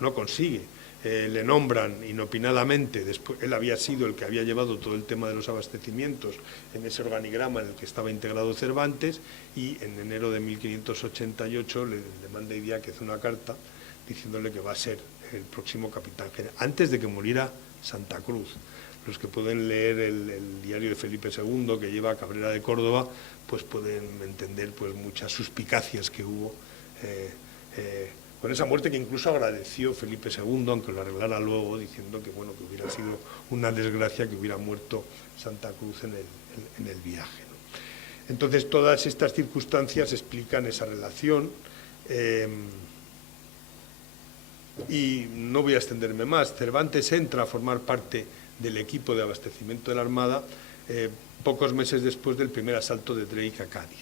no consigue, le nombran inopinadamente, después, él había sido el que había llevado todo el tema de los abastecimientos en ese organigrama en el que estaba integrado Cervantes, y en enero de 1588 le manda Idiáquez una carta diciéndole que va a ser el próximo capitán general, antes de que muriera Santa Cruz. Los que pueden leer el diario de Felipe II, que lleva a Cabrera de Córdoba, pues pueden entender pues muchas suspicacias que hubo muerte, que incluso agradeció Felipe II, aunque lo arreglara luego, diciendo que, bueno, que hubiera sido una desgracia que hubiera muerto Santa Cruz en el viaje, ¿no? Entonces, todas estas circunstancias explican esa relación, y no voy a extenderme más. Cervantes entra a formar parte del equipo de abastecimiento de la Armada pocos meses después del primer asalto de Drake a Cádiz.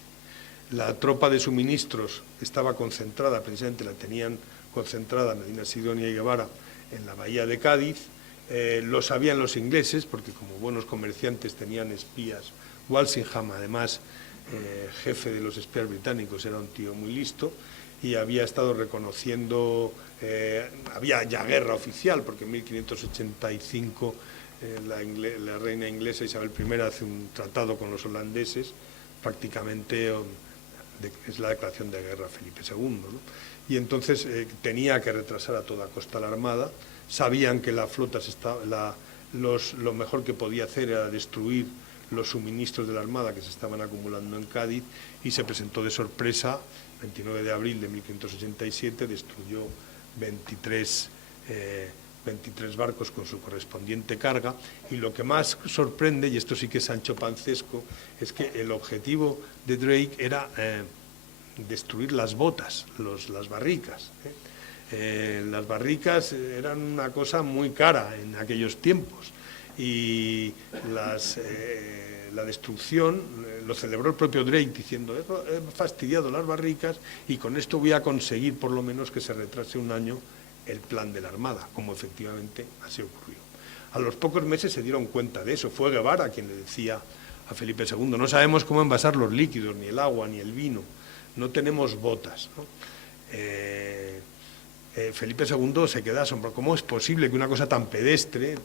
La tropa de suministros estaba concentrada, precisamente la tenían concentrada Medina Sidonia y Guevara en la bahía de Cádiz. Lo sabían los ingleses, porque como buenos comerciantes tenían espías. Walsingham, además, jefe de los espías británicos, era un tío muy listo y había estado reconociendo, había ya guerra oficial, porque en 1585 la reina inglesa Isabel I hace un tratado con los holandeses, prácticamente es la declaración de guerra a Felipe II, ¿no? Y entonces tenía que retrasar a toda costa la Armada. Sabían que la flota lo mejor que podía hacer era destruir los suministros de la Armada que se estaban acumulando en Cádiz, y se presentó de sorpresa. 29 de abril de 1587 destruyó 23 barcos con su correspondiente carga, y lo que más sorprende, y esto sí que es Sancho Pancesco, es que el objetivo de Drake era destruir las botas, las barricas. Las barricas eran una cosa muy cara en aquellos tiempos, y la destrucción lo celebró el propio Drake diciendo: he fastidiado las barricas y con esto voy a conseguir por lo menos que se retrase un año el plan de la Armada, como efectivamente así ocurrió. A los pocos meses se dieron cuenta de eso. Fue Guevara quien le decía a Felipe II: no sabemos cómo envasar los líquidos, ni el agua, ni el vino, no tenemos botas, ¿no? Felipe II se queda asombrado. ¿Cómo es posible que una cosa tan pedestre,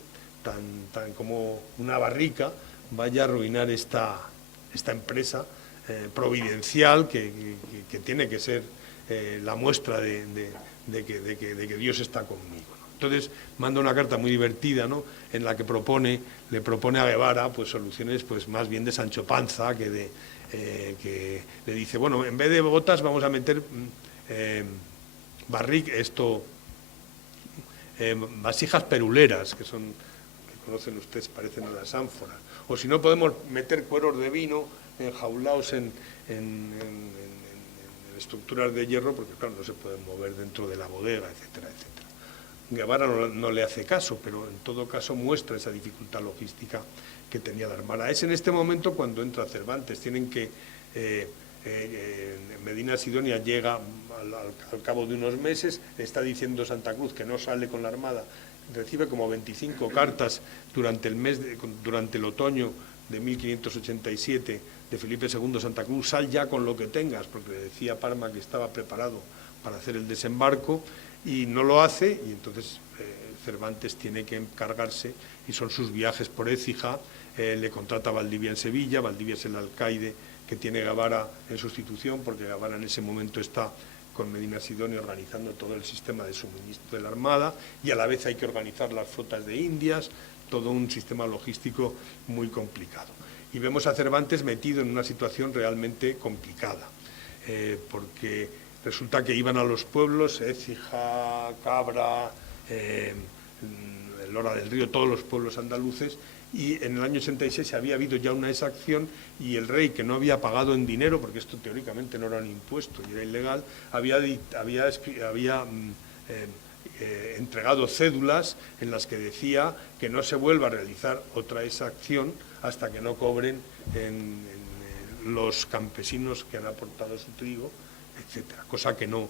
tan como una barrica, vaya a arruinar esta empresa providencial que tiene que ser la muestra de que Dios está conmigo, ¿no? Entonces manda una carta muy divertida, ¿no?, en la que le propone a Guevara pues soluciones pues más bien de Sancho Panza, que le dice: bueno, en vez de botas vamos a meter vasijas peruleras, que conocen ustedes, parecen a las ánforas, o si no podemos meter cueros de vino enjaulados en estructuras de hierro, porque claro, no se pueden mover dentro de la bodega, etcétera, etcétera. Guevara no le hace caso, pero en todo caso muestra esa dificultad logística que tenía la Armada. Es en este momento cuando entra Cervantes. Tienen que Medina Sidonia llega al cabo de unos meses, le está diciendo Santa Cruz que no sale con la Armada, recibe como 25 cartas durante el otoño de 1587 de Felipe II. Santa Cruz: sal ya con lo que tengas, porque le decía Parma que estaba preparado para hacer el desembarco, y no lo hace, y entonces Cervantes tiene que encargarse, y son sus viajes por Écija. Le contrata a Valdivia en Sevilla. Valdivia es el alcaide que tiene Guevara en sustitución, porque Guevara en ese momento está con Medina Sidonia organizando todo el sistema de suministro de la Armada, y a la vez hay que organizar las flotas de Indias, todo un sistema logístico muy complicado. Y vemos a Cervantes metido en una situación realmente complicada, porque resulta que iban a los pueblos, Écija, Cabra, Lora del Río, todos los pueblos andaluces, y en el año 86 había habido ya una exacción, y el rey, que no había pagado en dinero, porque esto teóricamente no era un impuesto y era ilegal, había entregado cédulas en las que decía que no se vuelva a realizar otra exacción hasta que no cobren los campesinos que han aportado su trigo, etcétera, cosa que no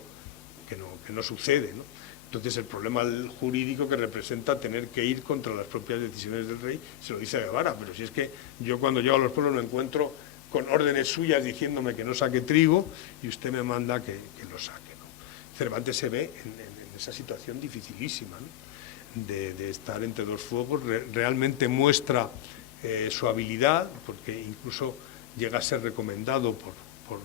sucede, ¿no? Entonces el problema jurídico que representa tener que ir contra las propias decisiones del rey, se lo dice a Guevara: pero si es que yo cuando llego a los pueblos me encuentro con órdenes suyas diciéndome que no saque trigo, y usted me manda que lo saque, ¿no? Cervantes se ve en esa situación dificilísima, ¿no?, de estar entre dos fuegos. Realmente muestra su habilidad, porque incluso llega a ser recomendado por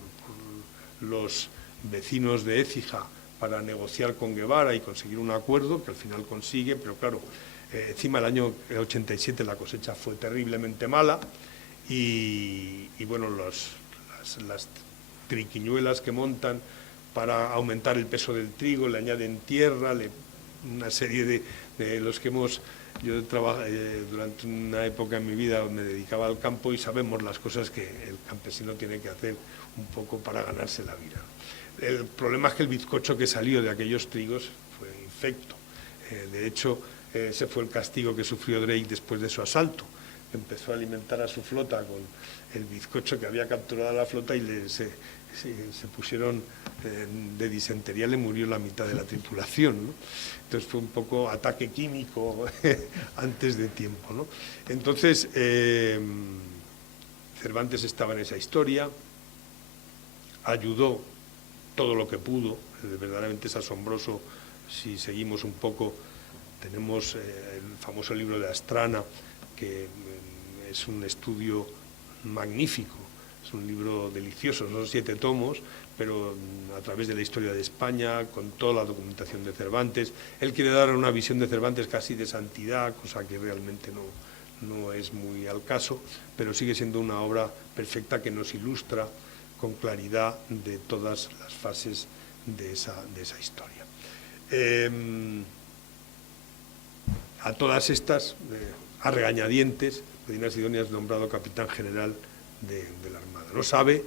los vecinos de Écija para negociar con Guevara y conseguir un acuerdo, que al final consigue, pero claro, encima el año 87 la cosecha fue terriblemente mala, y bueno, las triquiñuelas que montan para aumentar el peso del trigo, le añaden tierra, una serie de los que hemos... Yo trabajé durante una época en mi vida, me dedicaba al campo y sabemos las cosas que el campesino tiene que hacer un poco para ganarse la vida. El problema es que el bizcocho que salió de aquellos trigos fue infecto. De hecho, ese fue el castigo que sufrió Drake después de su asalto. Empezó a alimentar a su flota con el bizcocho que había capturado a la flota y se pusieron de disentería, le murió la mitad de la tripulación, ¿no? Entonces fue un poco ataque químico antes de tiempo, ¿no? Entonces, Cervantes estaba en esa historia, ayudó todo lo que pudo, verdaderamente es asombroso. Si seguimos un poco, tenemos el famoso libro de Astrana, que es un estudio magnífico, es un libro delicioso, son 7 tomos, pero a través de la historia de España, con toda la documentación de Cervantes. Él quiere dar una visión de Cervantes casi de santidad, cosa que realmente no es muy al caso, pero sigue siendo una obra perfecta que nos ilustra con claridad de todas las fases de esa historia. A todas estas, a regañadientes, Medina Sidonia es nombrado capitán general de la Armada. No sabe,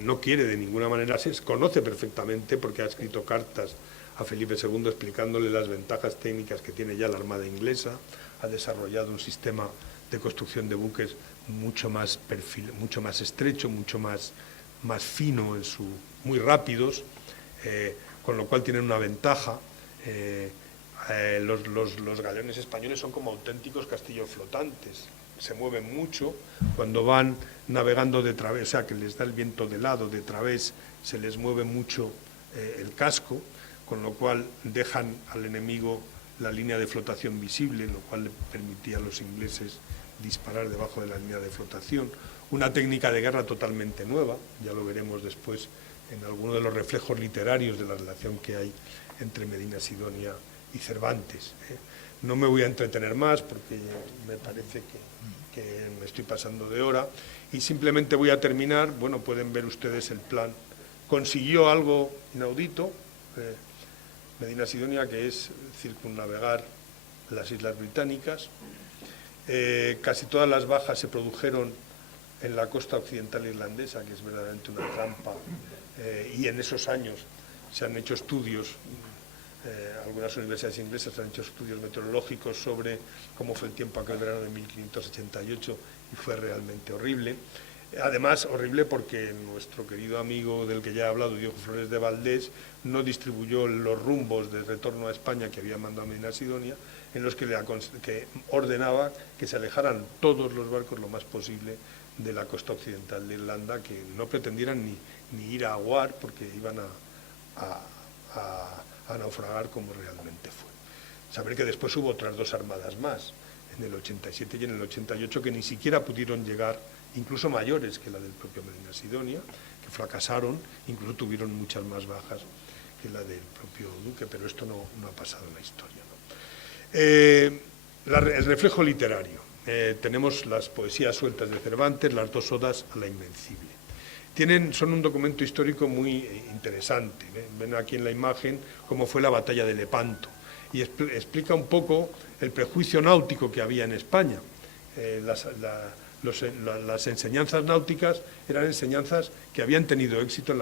no quiere de ninguna manera, se conoce perfectamente porque ha escrito cartas a Felipe II explicándole las ventajas técnicas que tiene ya la Armada inglesa, ha desarrollado un sistema de construcción de buques mucho más estrecho, mucho más fino, muy rápidos, con lo cual tienen una ventaja. Los galeones españoles son como auténticos castillos flotantes, se mueven mucho cuando van navegando de través, o sea que les da el viento de lado, de través se les mueve mucho el casco, con lo cual dejan al enemigo la línea de flotación visible, lo cual le permitía a los ingleses disparar debajo de la línea de flotación. Una técnica de guerra totalmente nueva, ya lo veremos después en alguno de los reflejos literarios de la relación que hay entre Medina Sidonia y Cervantes. No me voy a entretener más porque me parece que me estoy pasando de hora y simplemente voy a terminar. Bueno, pueden ver ustedes el plan. Consiguió algo inaudito, Medina Sidonia, que es circunnavegar las Islas Británicas. Casi todas las bajas se produjeron en la costa occidental irlandesa, que es verdaderamente una trampa, y en esos años se han hecho estudios. Algunas universidades inglesas han hecho estudios meteorológicos sobre cómo fue el tiempo aquel verano de 1588 y fue realmente horrible. Además, horrible porque nuestro querido amigo del que ya he hablado, Diego Flores de Valdés, no distribuyó los rumbos de retorno a España que había mandado a Medina Sidonia, en los que ordenaba que se alejaran todos los barcos lo más posible de la costa occidental de Irlanda, que no pretendieran ni ir a aguar porque iban a naufragar como realmente fue. Saber que después hubo otras 2 armadas más, en el 87 y en el 88, que ni siquiera pudieron llegar, incluso mayores que la del propio Medina Sidonia, que fracasaron, incluso tuvieron muchas más bajas que la del propio duque, pero esto no ha pasado en la historia, ¿no? El reflejo literario. Tenemos las poesías sueltas de Cervantes, las 2 odas a la Invencible. Son un documento histórico muy interesante. Ven aquí en la imagen cómo fue la batalla de Lepanto y explica un poco el prejuicio náutico que había en España. Las enseñanzas náuticas eran enseñanzas que habían tenido éxito en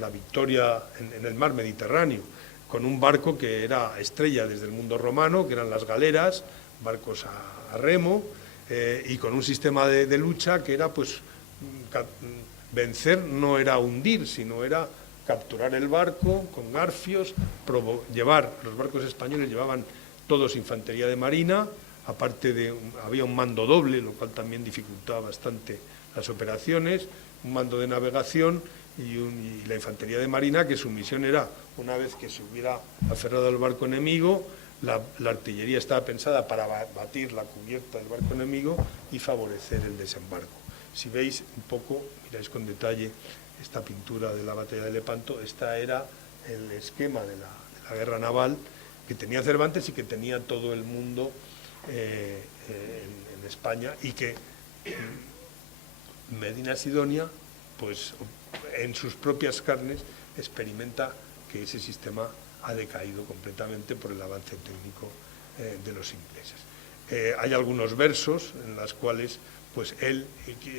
la victoria en el mar Mediterráneo, con un barco que era estrella desde el mundo romano, que eran las galeras, barcos a remo, y con un sistema de lucha que era, pues, vencer no era hundir, sino era capturar el barco con garfios, los barcos españoles llevaban todos infantería de marina, aparte había un mando doble, lo cual también dificultaba bastante las operaciones, un mando de navegación y la infantería de marina, que su misión era, una vez que se hubiera aferrado al barco enemigo, la artillería estaba pensada para batir la cubierta del barco enemigo y favorecer el desembarco. Si veis un poco, miráis con detalle esta pintura de la batalla de Lepanto, esta era el esquema de la guerra naval que tenía Cervantes y que tenía todo el mundo en España, y que Medina Sidonia pues en sus propias carnes experimenta que ese sistema ha decaído completamente por el avance técnico de los ingleses. Hay algunos versos en los cuales pues él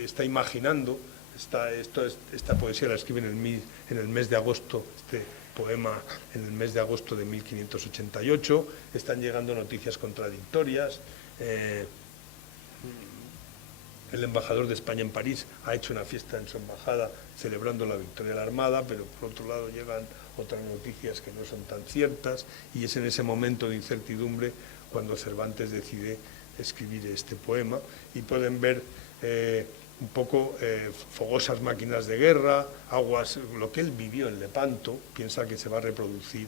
está imaginando, esta poesía la escribe en el mes de agosto, este poema en el mes de agosto de 1588, están llegando noticias contradictorias. El embajador de España en París ha hecho una fiesta en su embajada celebrando la victoria de la Armada, pero por otro lado llegan otras noticias que no son tan ciertas, y es en ese momento de incertidumbre cuando Cervantes decide escribir este poema, y pueden ver un poco fogosas máquinas de guerra, aguas, lo que él vivió en Lepanto, piensa que se va a reproducir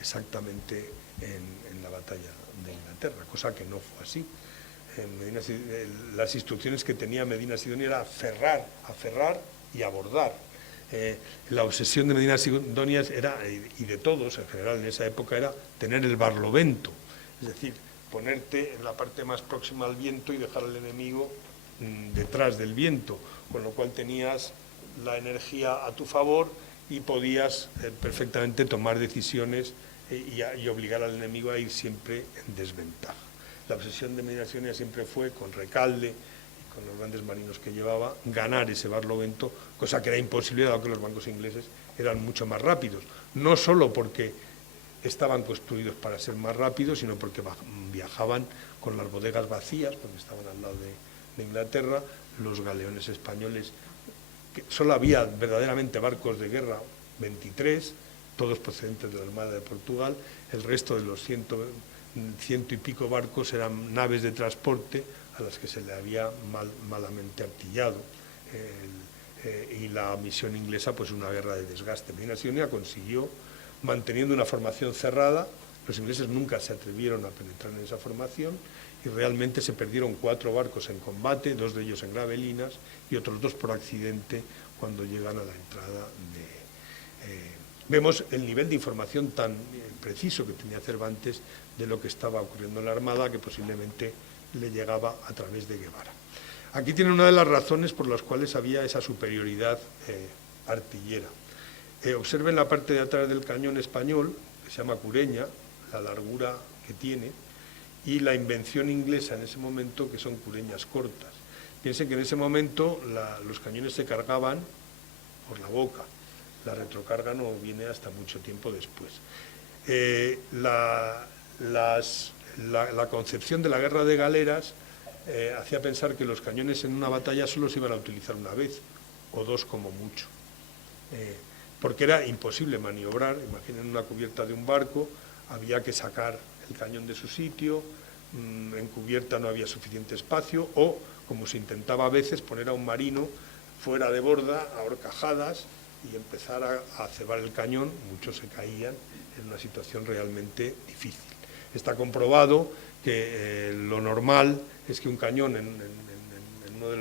exactamente en la batalla de Inglaterra, cosa que no fue así. Las instrucciones que tenía Medina Sidonia era aferrar y abordar. La obsesión de Medina Sidonia era, y de todos en general en esa época, era tener el barlovento, es decir, ponerte en la parte más próxima al viento y dejar al enemigo detrás del viento, con lo cual tenías la energía a tu favor y podías perfectamente tomar decisiones y obligar al enemigo a ir siempre en desventaja. La obsesión de Medina Sidonia siempre fue, con Recalde y con los grandes marinos que llevaba, ganar ese barlovento, cosa que era imposible dado que los barcos ingleses eran mucho más rápidos, no solo porque estaban construidos para ser más rápidos, sino porque viajaban con las bodegas vacías, porque estaban al lado de Inglaterra. Los galeones españoles, que solo había verdaderamente barcos de guerra, 23, todos procedentes de la Armada de Portugal, el resto de los ciento y pico barcos eran naves de transporte a las que se le había malamente artillado, y la misión inglesa pues una guerra de desgaste. Medina Sidonia consiguió, manteniendo una formación cerrada, los ingleses nunca se atrevieron a penetrar en esa formación y realmente se perdieron 4 barcos en combate, 2 de ellos en Gravelinas y otros 2 por accidente cuando llegan a la entrada de... Vemos el nivel de información tan preciso que tenía Cervantes de lo que estaba ocurriendo en la Armada, que posiblemente le llegaba a través de Guevara. Aquí tiene una de las razones por las cuales había esa superioridad artillera. Observen la parte de atrás del cañón español, que se llama cureña, la largura que tiene, y la invención inglesa en ese momento, que son cureñas cortas. Piensen que en ese momento los cañones se cargaban por la boca. La retrocarga no viene hasta mucho tiempo después. La concepción de la guerra de galeras hacía pensar que los cañones en una batalla solo se iban a utilizar una vez, o 2 como mucho, porque era imposible maniobrar. Imaginen una cubierta de un barco, había que sacar el cañón de su sitio, en cubierta no había suficiente espacio, o, como se intentaba a veces, poner a un marino fuera de borda, a horcajadas, y empezar a cebar el cañón. Muchos se caían en una situación realmente difícil. Está comprobado que lo normal es que un cañón en uno de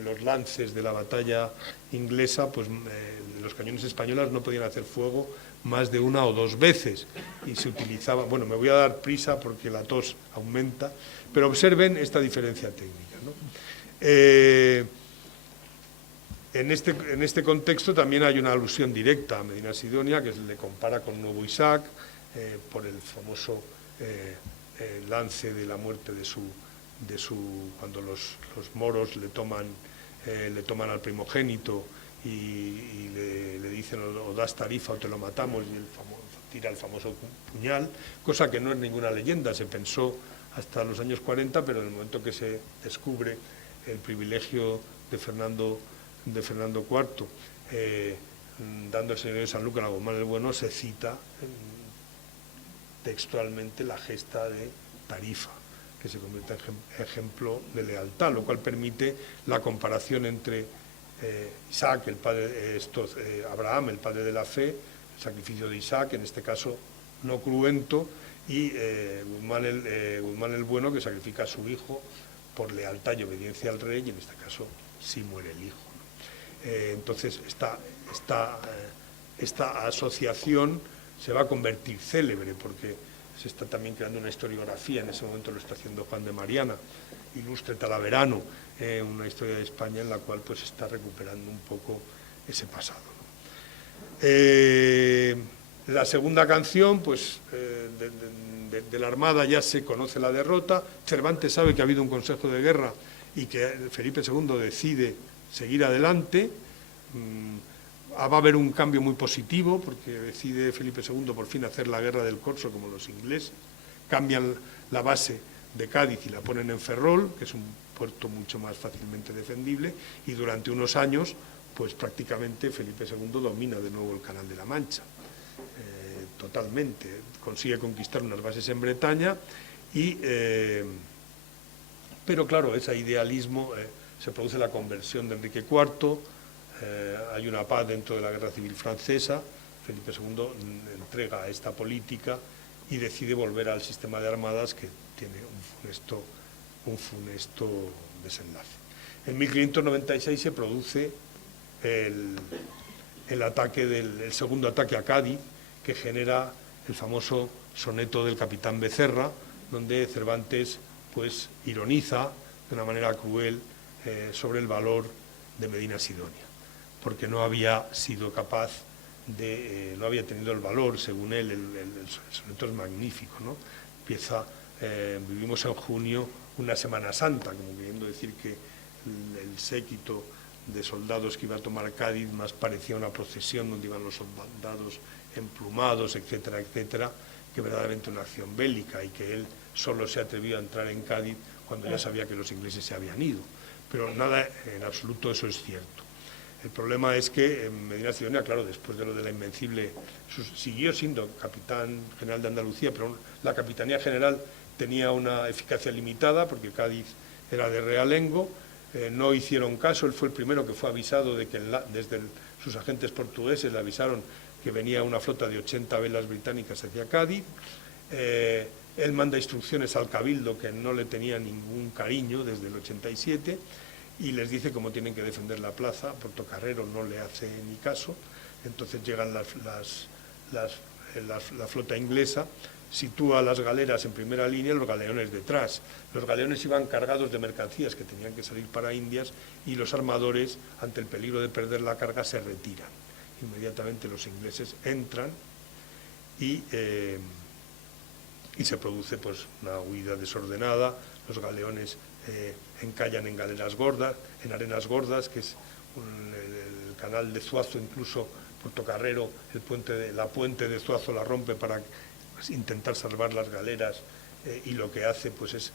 los lances de la batalla inglesa, pues los cañones españoles no podían hacer fuego más de 1 o 2 veces y se utilizaba... Bueno, me voy a dar prisa porque la tos aumenta, pero observen esta diferencia técnica, ¿no? En este contexto también hay una alusión directa a Medina Sidonia, que le compara con Nuevo Isaac, por el famoso lance de la muerte cuando los moros le toman al primogénito y le dicen o das tarifa o te lo matamos, y él tira el famoso puñal, cosa que no es ninguna leyenda, se pensó hasta los años 40, pero en el momento que se descubre el privilegio de Fernando IV, dando el señorío de Sanlúcar a Guzmán el Bueno, se cita textualmente la gesta de Tarifa, que se convierte en ejemplo de lealtad, lo cual permite la comparación entre Isaac, Abraham, el padre de la fe, el sacrificio de Isaac, en este caso no cruento, y Guzmán el Bueno, que sacrifica a su hijo por lealtad y obediencia al rey, y en este caso sí muere el hijo. Entonces esta asociación se va a convertir célebre porque se está también creando una historiografía, en ese momento lo está haciendo Juan de Mariana, Ilustre Talaverano, una historia de España en la cual pues está recuperando un poco ese pasado, ¿no? La segunda canción, pues de la Armada ya se conoce la derrota. Cervantes sabe que ha habido un consejo de guerra y que Felipe II decide seguir adelante. Va a haber un cambio muy positivo porque decide Felipe II por fin hacer la guerra del Corso como los ingleses. Cambian la base de Cádiz y la ponen en Ferrol, que es un puerto mucho más fácilmente defendible, y durante unos años pues prácticamente Felipe II domina de nuevo el Canal de la Mancha, totalmente. Consigue conquistar unas bases en Bretaña, pero claro, ese idealismo, se produce la conversión de Enrique IV, hay una paz dentro de la Guerra Civil Francesa, Felipe II entrega a esta política y decide volver al sistema de armadas que tiene un funesto desenlace. En 1596 se produce el segundo ataque a Cádiz, que genera el famoso soneto del capitán Becerra, donde Cervantes pues ironiza de una manera cruel sobre el valor de Medina Sidonia, porque no había sido capaz no había tenido el valor, según él, el soneto es magnífico, ¿no? Vivimos en junio una Semana Santa, como queriendo decir que el séquito de soldados que iba a tomar Cádiz más parecía una procesión donde iban los soldados emplumados, etcétera, etcétera, que verdaderamente una acción bélica, y que él solo se atrevió a entrar en Cádiz cuando ya sabía que los ingleses se habían ido. Pero nada, en absoluto eso es cierto. El problema es que en Medina Sidonia, claro, después de lo de la Invencible, siguió siendo capitán general de Andalucía, pero la capitanía general tenía una eficacia limitada porque Cádiz era de realengo. No hicieron caso, él fue el primero que fue avisado de que desde sus agentes portugueses le avisaron que venía una flota de 80 velas británicas hacia Cádiz. Él manda instrucciones al cabildo, que no le tenía ningún cariño desde el 87, y les dice cómo tienen que defender la plaza. Portocarrero no le hace ni caso. Entonces llegan la flota inglesa, sitúa las galeras en primera línea y los galeones detrás. Los galeones iban cargados de mercancías que tenían que salir para Indias, y los armadores, ante el peligro de perder la carga, se retiran. Inmediatamente los ingleses entran y se produce pues una huida desordenada. Los galeones encallan en galeras gordas, en arenas gordas, que es el canal de Zuazo. Incluso Portocarrero, la puente de Zuazo la rompe para intentar salvar las galeras, y lo que hace pues es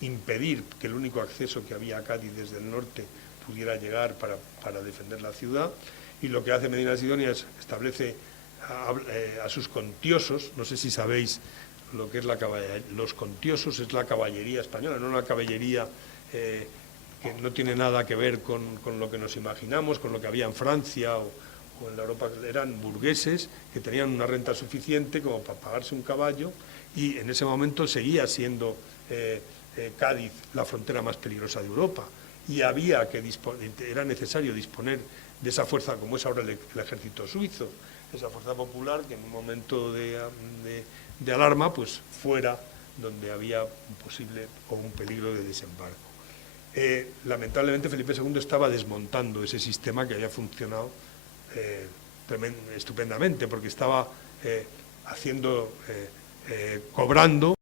impedir que el único acceso que había a Cádiz desde el norte pudiera llegar para defender la ciudad. Y lo que hace Medina Sidonia es establece a sus contiosos. No sé si sabéis lo que es la caballería. Los contiosos es la caballería española, no una caballería que no tiene nada que ver con lo que nos imaginamos, con lo que había en Francia o en la Europa. Eran burgueses que tenían una renta suficiente como para pagarse un caballo, y en ese momento seguía siendo Cádiz la frontera más peligrosa de Europa, y era necesario disponer de esa fuerza, como es ahora el ejército suizo, esa fuerza popular que en un momento de alarma pues fuera donde había un posible o un peligro de desembarco. Lamentablemente Felipe II estaba desmontando ese sistema que había funcionado estupendamente, porque estaba cobrando